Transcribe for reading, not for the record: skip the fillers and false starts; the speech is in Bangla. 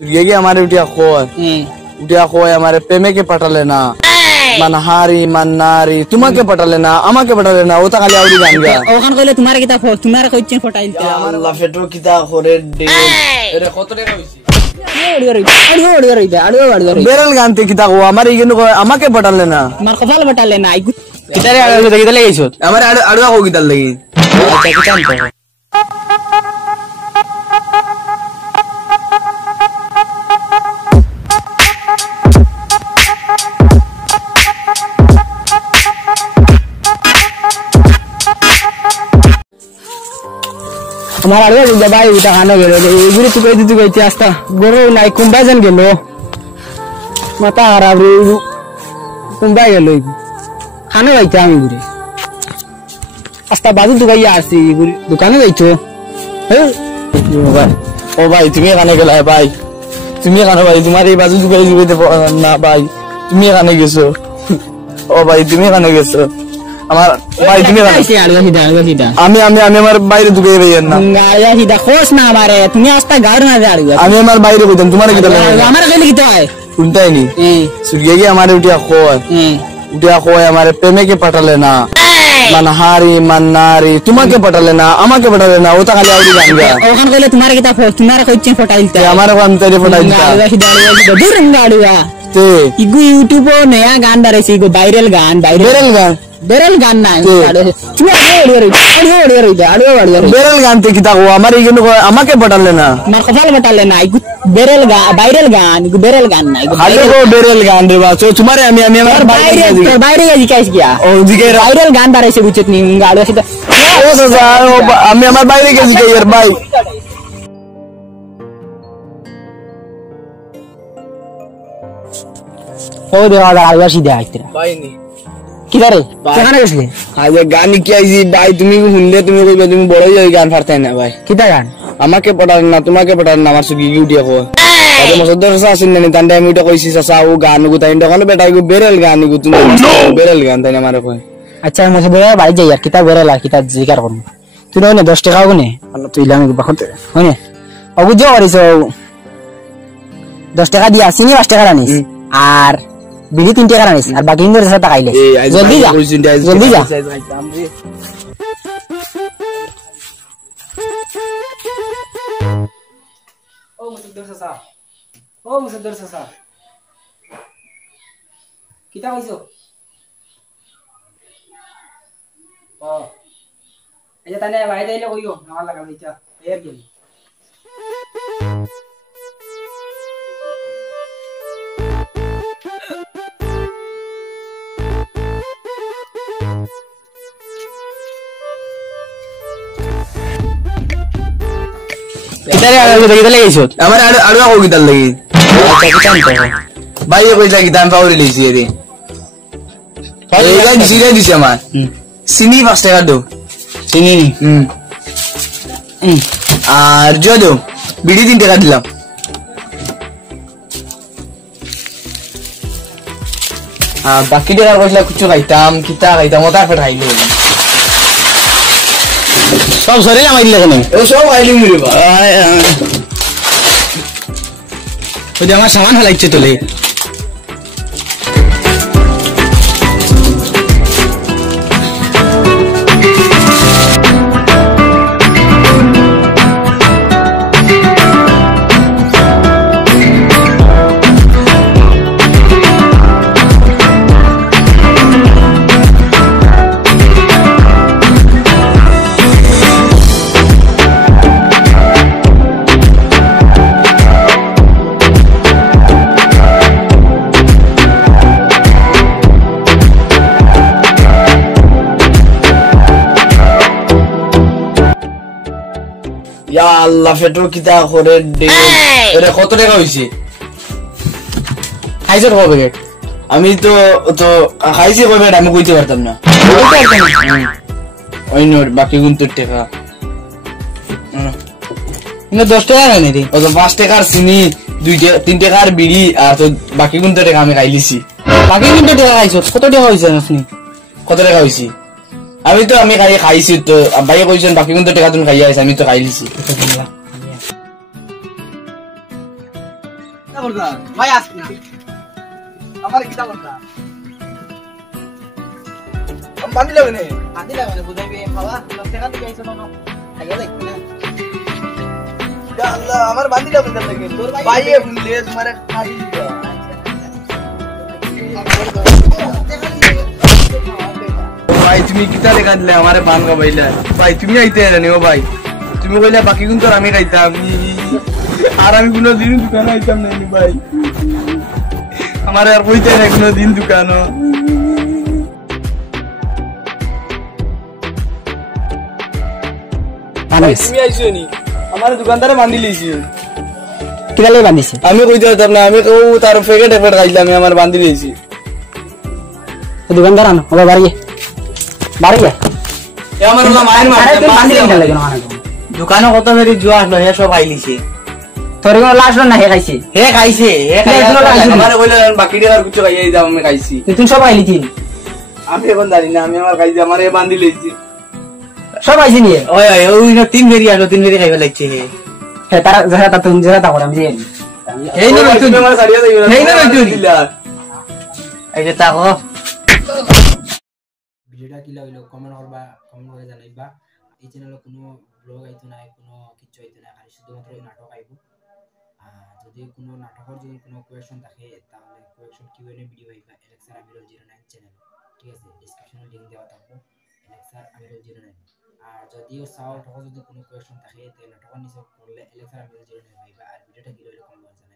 ये कि हमारे उठिया खोय हमारे प्रेमे के पटाले ना मनहारी मन्नारी तुम्हाके पटाले ना अमाके पटाले ना ओता खाली आवडी गान गया ओखान কইলে তোমার কিতা তোমার কইছেন ফটাইল আল্লাহ ফেটো কিতা করে দে এরে কত টাকা হইছে বেরল গানতে কিতা কো আমার ইগেন আমাকে পটালে না আমার কপাল পটালে না কিতারে আড়ু কিতা লাগাইছো আমার আড়ুয়া কো কিতা লাগি আচ্ছা কিতান তো আমার আড়ুয়া যে ভাই এটা খানো গেল এগুলি তুই কইতে আসতা গরু নাই কুম্বাজন গেল মাথা খারাপ রে কুম্বা গেল খানো যাইতে আমি ঘুরে আস্তা বাজু তুই আসছি দোকানে যাইছো ও ভাই তুমি এখানে গেলা ভাই তুমি এখানে ভাই তোমার এই বাজু তুই জুগাইতে না ভাই তুমি এখানে গেছো ও ভাই তুমি এখানে গেছো আমার ভাই তুমি আমি আমার বাইরে ঢুকে যাই না গাড়িয়া সিধা খোস না আমারে তুমি আস্তা গাড় না যাড়ি আমি আমার বাইরে কইতাম তোমার কি লাগে আমার কইলে কি হয় শুনতাই নি সুরিয়ে কি আমারে উঠিয়া খোয় আমারে প্রেমে के पटाले ना मनहारी मन्नारी तुम्हाके पटाले ना अमाके पटाले ना ओता खाली आवडी गान गया ओखान কইলে তোমার কিতা তোমার কইছেন ফটাইলতে আমারে কোন তেরে ফটাইলতে গাড়িয়া সিধা দূর গাড়িয়া তে ইগু ইউটিউব নয়া গান দাঁড়াইছে ইগু ভাইরাল গান বেরল গান না তুমি বেরল গান তে কিতা কো আমার ইগেন আমাকে পটালে না আমার কপাল পটালে না ইগু বেরল গান ভাইরাল গান ইগু বেরল গান না ইগু খালি কো বেরল গান রে বাচ্চো তোমারে আমি আমার বাইরে গেছি কাইস গিয়া ও দিকে ভাইরাল গান দাঁড়াইছে বুঝছত নি গাড়ি সিধা ও দাদা আমি আমার বাইরে গেছি ইয়ার ভাই ও দেওয়া গাড়ি সিধা আইতরা ভাই নি কিদারে কেখানে গেছলি আজ গান কি আইছি ভাই তুমি শুনলে তুমি কইবে তুমি বড়ই ওই গান ফারতাই না ভাই কিটা গান আমাকে পটালে না তোমাকে পটালে না আমার সুগি উঠিয়া কো আজ মসদর সাসিন নে তান্ডে আমি তো কইছি সাসা ও গান গো তাই কোন বেটা গো বেরল গান গো তুমি বেরল গান তাই আমারে কই আচ্ছা আমি মসদর বাড়ি যাই আর কিতা বেরল আর কিতা জিকার করব তুই না 10 টাকা গুনে তুই লামি বাখতে হইনে অবুঝ করিস 10 টাকা দিয়া চিনি 5 টাকা রানিস আর বিলি 3 টাকা রানিস আর বাকি ইন্দর টাকা আইলে জলদি যা ও মুসদ্দর সাসা কিতা কইছো ও এই যে তানে ভাই দেইলে কইও আমার লাগা দিছা এর গেল কিতারে আড়ু কিতা লাগাইছো আমার আড়ুয়া কো কিতা লাগি আচ্ছা কিতান তো ভাই কই যা কিতান পাউরি লইছি রে এই গান দিছি আমার চিনি 5 টাকা দাও চিনি আর জদো বিড়ি 3 টাকা দিলাম বাকি টাকা কইলা কিছু খাইতাম কিতা খাইতাম ওটা ফেটাইলো সব সরে না মাইলে কেন ও সব আইলি মুরে বা ওই যে আমার সামান ফেলাইছে তোলে ইয়া আল্লাহ ফেটো কিতা করে দে এরে কত টাকা হইছে খাইছো কবে আমি তো খাইছি কবে আমি কইতে পারতাম না ওই নোট বাকি 69 টাকা ইনো 10 টাকা নাই রে ও তো 5 টাকার চিনি 3 টাকার বিড়ি আর তো বাকি 69 টাকা আমি খাইলিছি বাকি 69 টাকা খাইছো কত টাকা হইছে আপনি কত টাকা হইছে আমি তো খাইছি তো ভাই কইছেন বাকি 69 টাকা তুমি খাইয়া আইছ আমি তো খাইলিছি ভাই আস না আমার কিটা করতা আমি বান্ধি লাগবে না আদি লাগে বুঝাইবে বাবা লোক টাকা দিয়ে আইছো না আগে লাগবে না ইয়া আল্লাহ আমার বান্ধি লাগবে না লাগে তোর ভাই ভাইয়ে ভুলে তোমার খালি দিবা ভাই তুমি কিতা লেখা দিলে আমারে পান গাবাইলা ভাই তুমি আইতে জানিও ভাই তুমি কইলা বাকি কিন্তু আমি খাইতাম আর আমি কোনো দিন দোকানে আইতাম না ভাই আমার আর কইতে না কোনো দিন দোকানও ভাই তুমি আইছো নি আমার দোকানদারে বান্ধি লইছি কিটা লই বান্ধিছে আমি কইতে পারতাম না আমি তো তার প্যাকেট এফেট খাইলাম আমি আমার বান্ধি লইছি দোকানদার আনো ওবা বাড়ি এ আমার ওলা মায়ের আরে তুই বান্ধি মার লাগে না মানে দোকানে কত মেরি জুয়া আসলো হে সব আইলিছে তোর কোনো লাশ না হে খাইছে হে খাইছে হে এগুলো খাইছে। আমার কইলে বাকি টাকার কিছু খাইয়ে দাও আমি খাইছি তুই সব আইলি কি আমি এখন জানি না আমি আমার খাইছি আমার এ বান্ধি লইছি সব আইছি নিয়ে ওই ওই ওই না তিন বেরি আসলো তিন বেরি খাইবে লাগছে হে হে তারা যারা তা তুমি যারা তা করে আমি জানি এই না তুমি আমার সারিয়া দেইবে এই না তুই এই যে তাকো ভিডিওটা কি লাগলো কমেন্ট করবা কমেন্ট করে জানাইবা এই চ্যানেলে কোনো ব্লগ আইতো না কোনো কিছু আইতো না খালি শুধুমাত্র এই নাটক আইবো যদি কোনো নাটকের যদি কোনো কোয়েশ্চন থাকে তাহলে কোয়েশ্চন কিউএনএ ভিডিও আইবা এলেক্সার আমিরুল 09 চ্যানেল ঠিক আছে ডেসক্রিপশনে লিংক দেওয়া থাকবে এলেক্সার আমিরুল 09 আর যদিও সাউন্ড যদি কোনো কোয়েশ্চন থাকে তাহলে নাটকের নিচে করলে এলেক্সার আমিরুল 09 আইবা আর ভিডিওটা কি লাগলো কমেন্ট করে